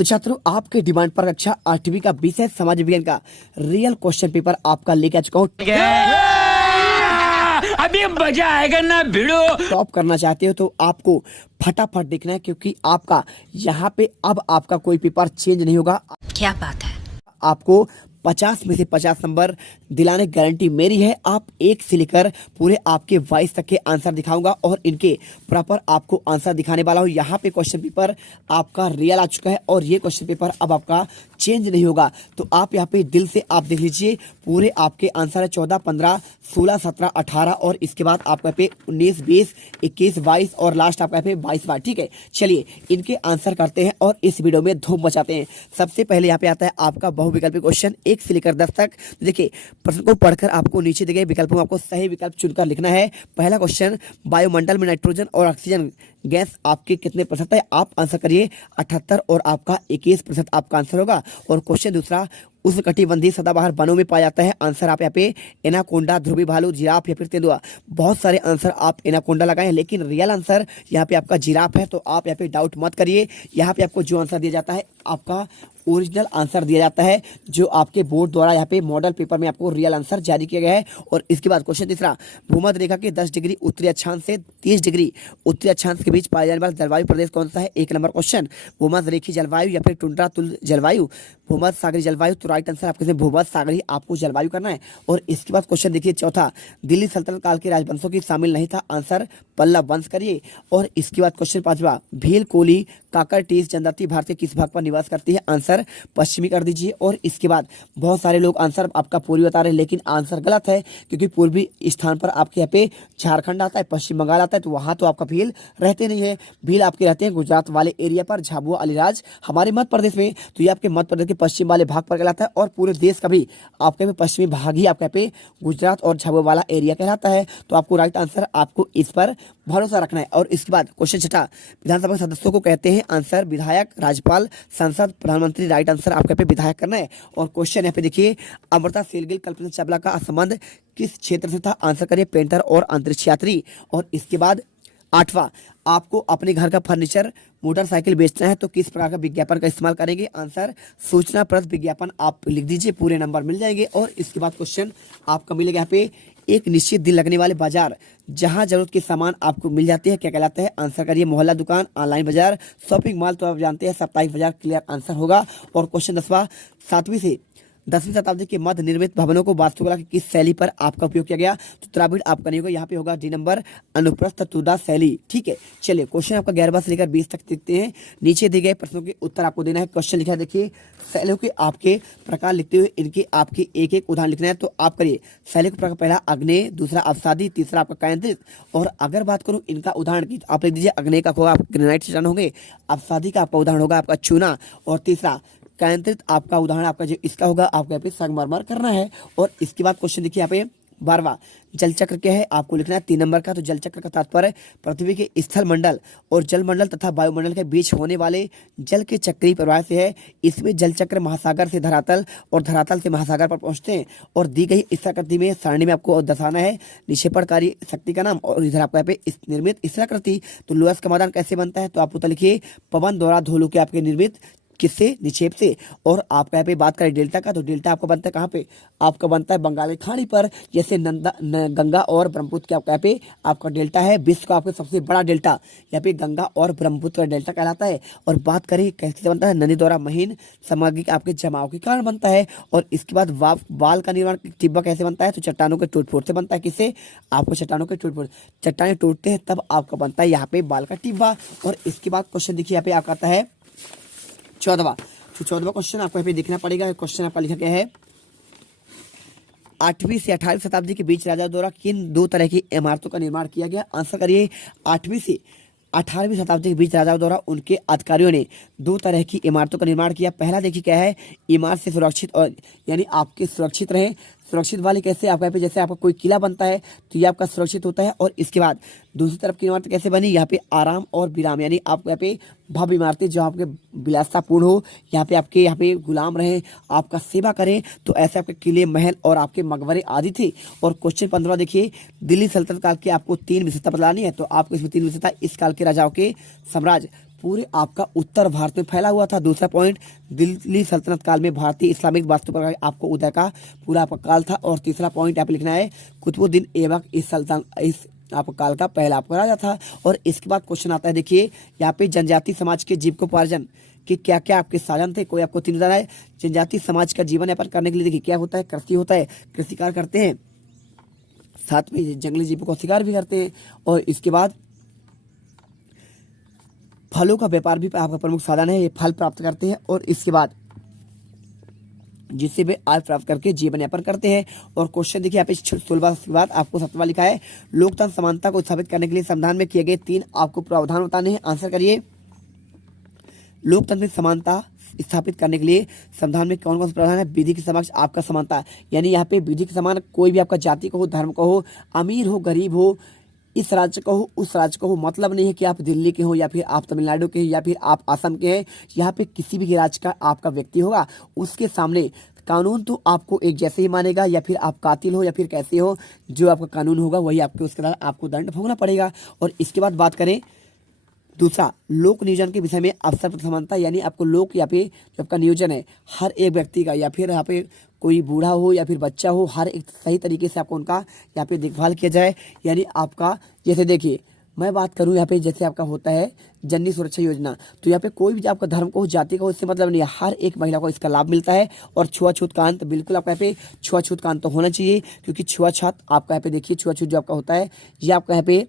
तो छात्रों, आपके डिमांड पर कक्षा 8वीं का विषय समाज विज्ञान का रियल क्वेश्चन पेपर आपका लेके आ चुका हूँ। अभी मजा आएगा ना भिड़ो। टॉप करना चाहते हो तो आपको फटाफट देखना है, क्योंकि आपका यहाँ पे अब आपका कोई पेपर चेंज नहीं होगा। क्या बात है। आपको 50 में से 50 नंबर दिलाने की गारंटी मेरी है। आप 1 से लेकर पूरे आपके 22 तक के आंसर दिखाऊंगा और इनके प्रॉपर आपको आंसर दिखाने वाला हूँ। यहाँ पे क्वेश्चन पेपर आपका रियल आ चुका है और ये क्वेश्चन पेपर अब आपका चेंज नहीं होगा। तो आप यहाँ पे दिल से आप देख लीजिए, पूरे आपके आंसर है 14, 15, 16, 17, 18 और इसके बाद आपका पे 19, 20, 21, 22 और लास्ट आपका पे 22 बार। ठीक है, चलिए इनके आंसर करते हैं और इस वीडियो में धूम मचाते हैं। सबसे पहले यहाँ पे आता है आपका बहुविकल्पी क्वेश्चन 1 से लेकर 10 तक। तो देखिए, प्रश्न को पढ़कर आपको नीचे दिए गए विकल्पों में आपको सही विकल्प चुनकर लिखना है। पहला क्वेश्चन, वायुमंडल में नाइट्रोजन और ऑक्सीजन गैस आपके कितने प्रतिशत है? आप आंसर करिए 78 और आपका 21% आपका आंसर होगा। और क्वेश्चन दूसरा, उष्णकटिबंधीय सदाबहार वनों में पाया जाता है। आंसर आप यहाँ पे एनाकोंडा, ध्रुवी भालू, जिराफ या फिर तेंदुआ। बहुत सारे आंसर आप एनाकोंडा लगाए, लेकिन रियल आंसर यहाँ पे आपका जिराफ है। तो आप यहाँ पे डाउट मत करिए। यहाँ पे आपको जो आंसर दिया जाता है आपका ओरिजिनल आंसर दिया जाता है, जो आपके बोर्ड द्वारा यहाँ पे मॉडल पेपर में आपको रियल आंसर जारी किया गया है। और इसके बाद क्वेश्चन तीसरा, भूमध्य रेखा के 10 डिग्री उत्तरी अक्षांश से 30 डिग्री उत्तरी अक्षांश के बीच पाया जाने वाला जलवायु प्रदेश कौन सा है? 1 नंबर क्वेश्चन, भूमध्य रेखीय जलवायु या फिर टुंड्रा तुल्य जलवायु, भूमध्य सागरीय जलवायु। तो राइट आंसर आपके भूमध्य सागरीय आपको जलवायु करना है। और इसके बाद क्वेश्चन देखिए चौथा, दिल्ली सल्तनत काल के राजवंशों की शामिल नहीं था। आंसर पल्लव वंश करिए। और इसके बाद क्वेश्चन पांचवा, भील, कोली, काकरटीस जनजाति भारत के किस भाग पर निवास करती है? आंसर पश्चिमी कर दीजिए। और इसके बाद बहुत सारे लोग आंसर आपका पूर्वी बता रहे हैं, लेकिन आंसर गलत है, क्योंकि पूर्वी स्थान पर आपके यहाँ पे झारखंड आता है, पश्चिम बंगाल आता है, तो वहां तो आपका भील रहते नहीं है। भील आपके रहते हैं गुजरात वाले एरिया पर, झाबुआ, अलीराज हमारे मध्य प्रदेश में। तो ये आपके मध्य प्रदेश के पश्चिम वाले भाग पर कहलाता है। और पूरे देश का भी आपके पे पश्चिमी भाग ही आपके पे गुजरात और झाबुआ वाला एरिया कहलाता है। तो आपको राइट आंसर आपको इस पर भरोसा रखना है। और इसके बाद क्वेश्चन छठा, विधानसभा सदस्यों को कहते हैं? आंसर विधायक, राज्यपाल, सांसद, प्रधानमंत्री। राइट आंसर आपके पे विधायक करना है। और क्वेश्चन यहाँ पे देखिए, अमृता शेरगिल, कल्पना चावला का संबंध किस क्षेत्र से था? आंसर करिए पेंटर और अंतरिक्ष यात्री। और इसके बाद आठवां, आपको अपने घर का फर्नीचर, मोटरसाइकिल बेचना है तो किस प्रकार का विज्ञापन का इस्तेमाल करेंगे? आंसर सूचनाप्रद विज्ञापन आप लिख दीजिए, पूरे नंबर मिल जाएंगे। और इसके बाद क्वेश्चन आपका मिलेगा यहाँ पे, एक निश्चित दिन लगने वाले बाजार जहां जरूरत के सामान आपको मिल जाते हैं, क्या कहलाता है? आंसर करिए मोहल्ला दुकान, ऑनलाइन बाजार, शॉपिंग मॉल। तो आप जानते हैं साप्ताहिक बाजार क्लियर आंसर होगा। और क्वेश्चन 10वां, 7वीं से 10वीं शताब्दी के मध्य निर्मित भवनों को वास्तुकला की किस शैली पर आपका उपयोग किया गया? तो द्राविड़ आपका नहीं होगा, यहाँ पे होगा डी नंबर, अनुप्रस्थ तुदा शैली। ठीक है, चलिए क्वेश्चन आपका 11वां से लेकर 20 तक देखते हैं। नीचे दिए गए प्रश्नों के उत्तर आपको देना है। क्वेश्चन लिखा है देखिए, शैलियों के आपके प्रकार लिखते हुए इनके आपके एक एक उदाहरण लिखना है। तो आप करिए शैली का प्रकार, पहला अग्नेय, दूसरा अवसादी, तीसरा आपका केंद्रित। और अगर बात करूं इनका उदाहरण की, तो आप लिख दीजिए अग्नेय का होगा ग्रेनाइट चट्टान होंगे, अवसादी का आपका उदाहरण होगा आपका चूना, और तीसरा केंद्रित आपका उदाहरण आपका जो इसका होगा आपको यहाँ पे संगमरमर करना है। और इसके बाद क्वेश्चन देखिए यहाँ पे 12वां, जल चक्र क्या है? आपको लिखना है 3 नंबर का। तो जल चक्र का तात्पर्य पृथ्वी के स्थल मंडल और जल मंडल तथा वायुमंडल के बीच होने वाले जल के चक्रीय प्रवाह से है। इसमें जल चक्र महासागर से धरातल और धरातल से महासागर पर पहुंचते हैं। और दी गई स्थलाकृति में सारणी में आपको दर्शाना है निक्षेपणकारी शक्ति का नाम, और इधर आपको यहाँ पे निर्मित स्थलाकृति। तो लोहस का मैदान कैसे बनता है? तो आप उत्तर लिखिए पवन द्वारा धोलू के आपके निर्मित, किससे? निक्षेप से। और आपका यहाँ पे बात करें डेल्टा का, तो डेल्टा आपका बनता है कहाँ पे? आपका बनता है बंगाल की खाड़ी पर, जैसे गंगा और ब्रह्मपुत्र के आपका यहाँ पे आपका डेल्टा है। विश्व का आपका सबसे बड़ा डेल्टा यहाँ पे गंगा और ब्रह्मपुत्र का डेल्टा कहलाता है। और बात करें कैसे बनता है? नदी द्वारा महीन सामग्री के आपके जमाव के कारण बनता है। और इसके बाद वाल का निर्माण टिब्बा कैसे बनता है? तो चट्टानों के टूट फूट से बनता है। किससे? आपको चट्टानों के टूट फूट, चट्टानें टूटते हैं तब आपका बनता है यहाँ पे बाल का टिब्बा। और इसके बाद क्वेश्चन देखिए यहाँ पे आपका आता है 14वां। तो 14वां क्वेश्चन आपको यहाँ पे देखना पड़ेगा। क्वेश्चन आपका लिखा गया है, 8वीं से 18वीं शताब्दी के बीच राजाओं द्वारा किन 2 तरह की इमारतों का निर्माण किया गया? आंसर करिए 8वीं से 18वीं शताब्दी के बीच राजाओं द्वारा उनके अधिकारियों ने 2 तरह की इमारतों का निर्माण किया। पहला देखिए क्या है, इमारत से सुरक्षित, और यानी आपके सुरक्षित रहे। सुरक्षित वाले कैसे? आपका यहाँ पे जैसे आपका कोई किला बनता है तो ये आपका सुरक्षित होता है। और इसके बाद दूसरी तरफ की इमारत कैसे बनी? यहाँ पे आराम और विराम, यानी आपको यहाँ पे भव्य इमारतें जो आपके विलासतापूर्ण हो, यहाँ पे गुलाम रहे, आपका सेवा करें। तो ऐसे आपके किले, महल और आपके मकबरे आदि थे। और क्वेश्चन 15 देखिए, दिल्ली सल्तनत काल के आपको 3 विशेषता बतानी है। तो आपको इसमें 3 विशेषता, इस काल के राजाओं के साम्राज्य पूरे आपका उत्तर भारत में फैला हुआ था। दूसरा पॉइंट, दिल्ली सल्तनत काल में भारतीय इस्लामिक वास्तुकला आपको उदय का पूरा आपका काल था। और तीसरा पॉइंट यहाँ पे लिखना है, कुतुबुद्दीन ऐबक इस आपका काल का पहला आपका राजा था। और इसके बाद क्वेश्चन आता है, देखिए यहाँ पे जनजाति समाज के जीविकोपार्जन कि क्या क्या आपके साधन थे। कोई आपको 3 बताना है। जनजाति समाज का जीवन यापन करने के लिए देखिए क्या होता है, कृषि होता है, कृषि कार्य करते हैं, साथ में जंगली जीवों का शिकार भी करते हैं। और इसके बाद फलों का व्यापार भी आपका प्रमुख साधन है, ये फल प्राप्त करते हैं। और इसके बाद जिससे वे आय प्राप्त करके जीवन यापन करते हैं। और क्वेश्चन देखिए यहाँ पे 16 के बाद आपको 7वां लिखा है, लोकतंत्र समानता को स्थापित करने के लिए संविधान में किए गए 3 आपको प्रावधान बताने हैं। आंसर करिए। लोकतंत्र में समानता स्थापित करने के लिए संविधान में कौन कौन से प्रावधान है। विधि के समक्ष आपका समानता, यानी यहाँ पे विधि के समान कोई भी आपका जाति का हो, धर्म का हो, अमीर हो, गरीब हो, इस राज्य का हो, उस राज्य का हो, मतलब नहीं है कि आप दिल्ली के हो या फिर आप तमिलनाडु के या फिर आप असम के हैं। यहाँ पे किसी भी राज्य का आपका व्यक्ति होगा, उसके सामने कानून तो आपको एक जैसे ही मानेगा, या फिर आप कातिल हो या फिर कैसे हो, जो आपका कानून होगा वही आपके उसके बाद आपको दंड भोगना पड़ेगा। और इसके बाद बात करें दूसरा, लोक नियोजन के विषय में अवसर पर समानता, यानी आपको लोक या फिर जो आपका नियोजन है हर एक व्यक्ति का, या फिर यहाँ पे कोई बूढ़ा हो या फिर बच्चा हो, हर एक सही तरीके से आपको उनका यहाँ पे देखभाल किया जाए। यानी आपका जैसे देखिए मैं बात करूँ यहाँ पे जैसे आपका होता है जननी सुरक्षा योजना, तो यहाँ पे कोई भी आपका धर्म को हो, जाति का हो, इससे मतलब नहीं है, हर एक महिला को इसका लाभ मिलता है। और छुआछूत का अंत, बिल्कुल आपका यहाँ पे छुआछूत का अंत तो होना चाहिए, क्योंकि छुआछूत आपका यहाँ पे देखिए छुआछूत जो आपका होता है ये आपका यहाँ पे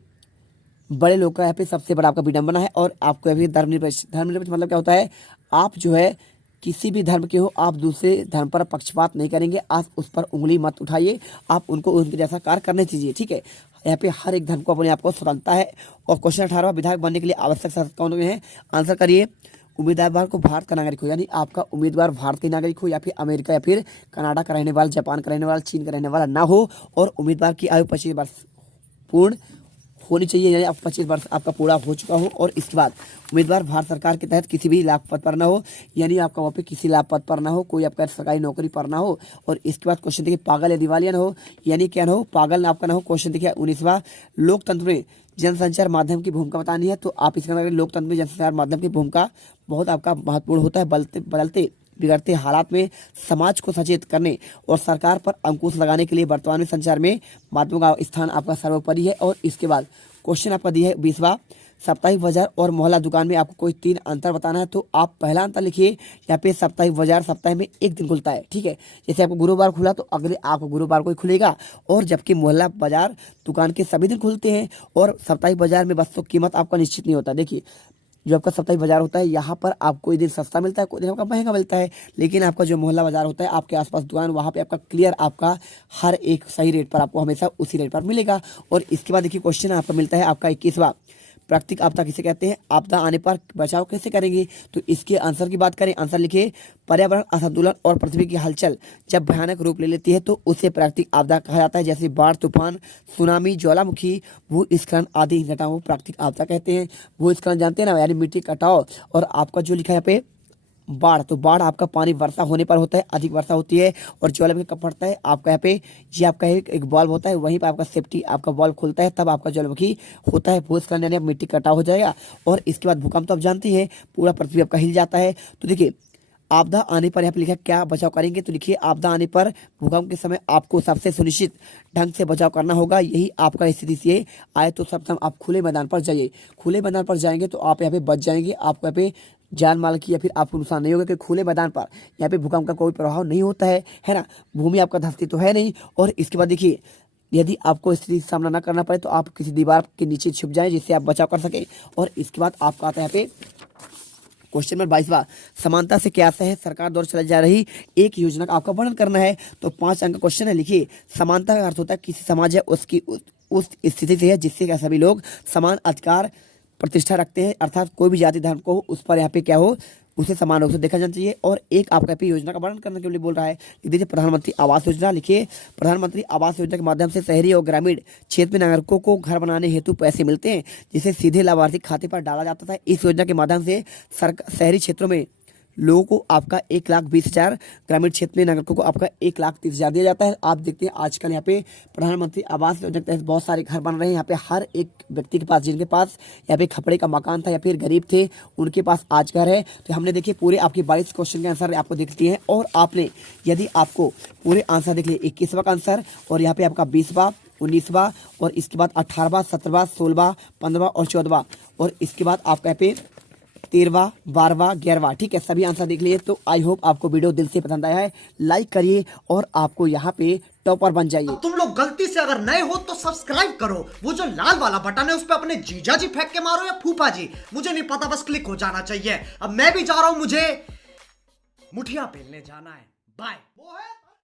बड़े लोग का यहाँ पे सबसे बड़ा आपका विडंबना है। और आपको अभी धर्मनिरपेक्ष मतलब क्या होता है, आप जो है किसी भी धर्म के हो, आप दूसरे धर्म पर पक्षपात नहीं करेंगे, आप उस पर उंगली मत उठाइए, आप उनको उनके जैसा कार्य करने दीजिए, ठीक है। यहाँ पे हर एक धर्म को अपने आप को स्वतंत्रता है। और क्वेश्चन 18वां, विधायक बनने के लिए आवश्यक शर्त कौन है। आंसर करिए। उम्मीदवार को भारत का नागरिक हो, यानी आपका उम्मीदवार भारतीय नागरिक हो, या फिर अमेरिका या फिर कनाडा का रहने वाला, जापान का रहने वाला, चीन का रहने वाला ना हो। और उम्मीदवार की आयु 25 वर्ष पूर्ण होनी चाहिए, यानी आप 25 वर्ष आपका पूरा हो चुका हो। और इसके बाद उम्मीदवार भारत सरकार के तहत किसी भी लाभ पद पर ना हो, यानी आपका वहाँ पे किसी लाभ पद पर ना हो, कोई आपका सरकारी नौकरी पर ना हो। और इसके बाद क्वेश्चन देखिए, पागल या दिवालिया ना हो, यानी क्या ना हो, पागल ना आपका ना हो। क्वेश्चन देखिए 19वां, लोकतंत्र में जनसंचार माध्यम की भूमिका बतानी है। तो आप इसका लोकतंत्र में जनसंचार माध्यम की भूमिका बहुत आपका महत्वपूर्ण होता है। बदलते बिगड़ते हालात में समाज को सचेत करने और सरकार पर अंकुश लगाने के लिए वर्तमान में संचार में माध्यमों का स्थान आपका सर्वोपरि है। और इसके बाद क्वेश्चन आपका दिया है 20वां, साप्ताहिक बाजार और मोहल्ला दुकान में आपको कोई 3 अंतर बताना है। तो आप पहला अंतर लिखिए, यहाँ पे साप्ताहिक बाजार सप्ताह में एक दिन खुलता है, ठीक है। जैसे आपको गुरुवार खुला तो अगले आपको गुरुवार को ही खुलेगा। और जबकि मोहल्ला बाजार दुकान के सभी दिन खुलते हैं। और साप्ताहिक बाजार में वस्तु कीमत आपका निश्चित नहीं होता। देखिए जो आपका साप्ताहिक बाजार होता है यहाँ पर आपको कोई दिन सस्ता मिलता है, कोई दिन आपका महंगा मिलता है। लेकिन आपका जो मोहल्ला बाजार होता है आपके आसपास दुकान, वहाँ पे आपका क्लियर आपका हर एक सही रेट पर आपको हमेशा उसी रेट पर मिलेगा। और इसके बाद देखिए क्वेश्चन आपका मिलता है आपका 21वां, प्राकृतिक आपदा किसे कहते हैं, आपदा आने पर बचाव कैसे करेंगे। तो इसके आंसर की बात करें, आंसर लिखिए, पर्यावरण असंतुलन और पृथ्वी की हलचल जब भयानक रूप ले लेती है तो उसे प्राकृतिक आपदा कहा जाता है। जैसे बाढ़, तूफान, सुनामी, ज्वालामुखी, भूस्खलन आदि घटनाओं को प्राकृतिक आपदा कहते हैं। भूस्खलन जानते हैं ना, यानी मिट्टी कटाव। और आपका जो लिखा है यहाँ पे बाढ़, तो बाढ़ आपका पानी वर्षा होने पर होता है, अधिक वर्षा होती है। और ज्वालामुखी कब फटता है, आपका यहाँ पे ये आपका एक बॉल्ब होता है, वहीं पर आपका सेफ्टी आपका बॉल्ब खुलता है, तब आपका ज्वालामुखी होता है। भूस्खलन यानी मिट्टी कटाव हो जाएगा। और इसके बाद भूकंप तो आप जानते हैं, पूरा पृथ्वी आपका हिल जाता है। तो देखिए आपदा आने पर यहाँ पे लिखा क्या बचाव करेंगे। तो लिखिए आपदा आने पर भूकंप के समय आपको सबसे सुनिश्चित ढंग से बचाव करना होगा। यही आपका स्थिति से आए तो सब आप खुले मैदान पर जाइए। खुले मैदान पर जाएंगे तो आप यहाँ पे बच जाएंगे, आपको यहाँ पे जान माल की या फिर आपको नुकसान नहीं होगा, क्योंकि खुले मैदान पर यहाँ पे भूकंप का कोई प्रभाव नहीं होता है ना। भूमि आपका धंसती तो है नहीं। और इसके बाद देखिए यदि आपको स्थिति का सामना ना करना पड़े तो आप किसी दीवार के नीचे छुप जाएं, जिससे आप बचाव कर सकें। और इसके बाद आपका आता है यहाँ पे क्वेश्चन नंबर 22वां, समानता से क्या है, सरकार द्वारा चलाई जा रही एक योजना का आपका वर्णन करना है। तो 5 अंक का क्वेश्चन है। लिखिए समानता का अर्थ होता है किसी समाज है उसकी उस स्थिति से है जिससे क्या सभी लोग समान अधिकार प्रतिष्ठा रखते हैं, अर्थात कोई भी जाति धर्म को उस पर यहाँ पे क्या हो उसे समान रूप से देखा जाना चाहिए। और एक आपका पे योजना का वर्णन करने के लिए बोल रहा है, लिख दीजिए प्रधानमंत्री आवास योजना। लिखिए प्रधानमंत्री आवास योजना के माध्यम से शहरी और ग्रामीण क्षेत्र में नागरिकों को घर बनाने हेतु पैसे मिलते हैं, जिसे सीधे लाभार्थी खाते पर डाला जाता था। इस योजना के माध्यम से शहरी क्षेत्रों में लोगों को आपका 1,20,000, ग्रामीण क्षेत्र में नागरिकों को आपका 1,30,000 दिया जाता है। आप देखते हैं आजकल यहाँ पे प्रधानमंत्री आवास योजना के तहत बहुत सारे घर बन रहे हैं। यहाँ पे हर एक व्यक्ति के पास, जिनके पास यहाँ पे खपड़े का मकान था या फिर गरीब थे, उनके पास आज घर है। तो हमने देखिए पूरे आपके 22 क्वेश्चन के आंसर आपको देख लिए हैं, और आपने यदि आपको पूरे आंसर देख लिए 21वां का आंसर, और यहाँ पे आपका 20वां, 19वां, और इसके बाद 18वां, 17वां, 16वां, 15वां और 14वां, और इसके बाद आपका यहाँ पे 13वां, 12वां, 11वां। ठीक है, सभी आंसर देख लिए। तो आई होप आपको वीडियो दिल से पसंद आया है। लाइक करिए और आपको यहाँ पे टॉपर बन जाइए। तुम लोग गलती से अगर नए हो तो सब्सक्राइब करो, वो जो लाल वाला बटन है उस पे अपने जीजा जी फेंक के मारो या फूफा जी, मुझे नहीं पता, बस क्लिक हो जाना चाहिए। अब मैं भी जा रहा हूं, मुझे मुठिया पेलने जाना है। बाय। वो है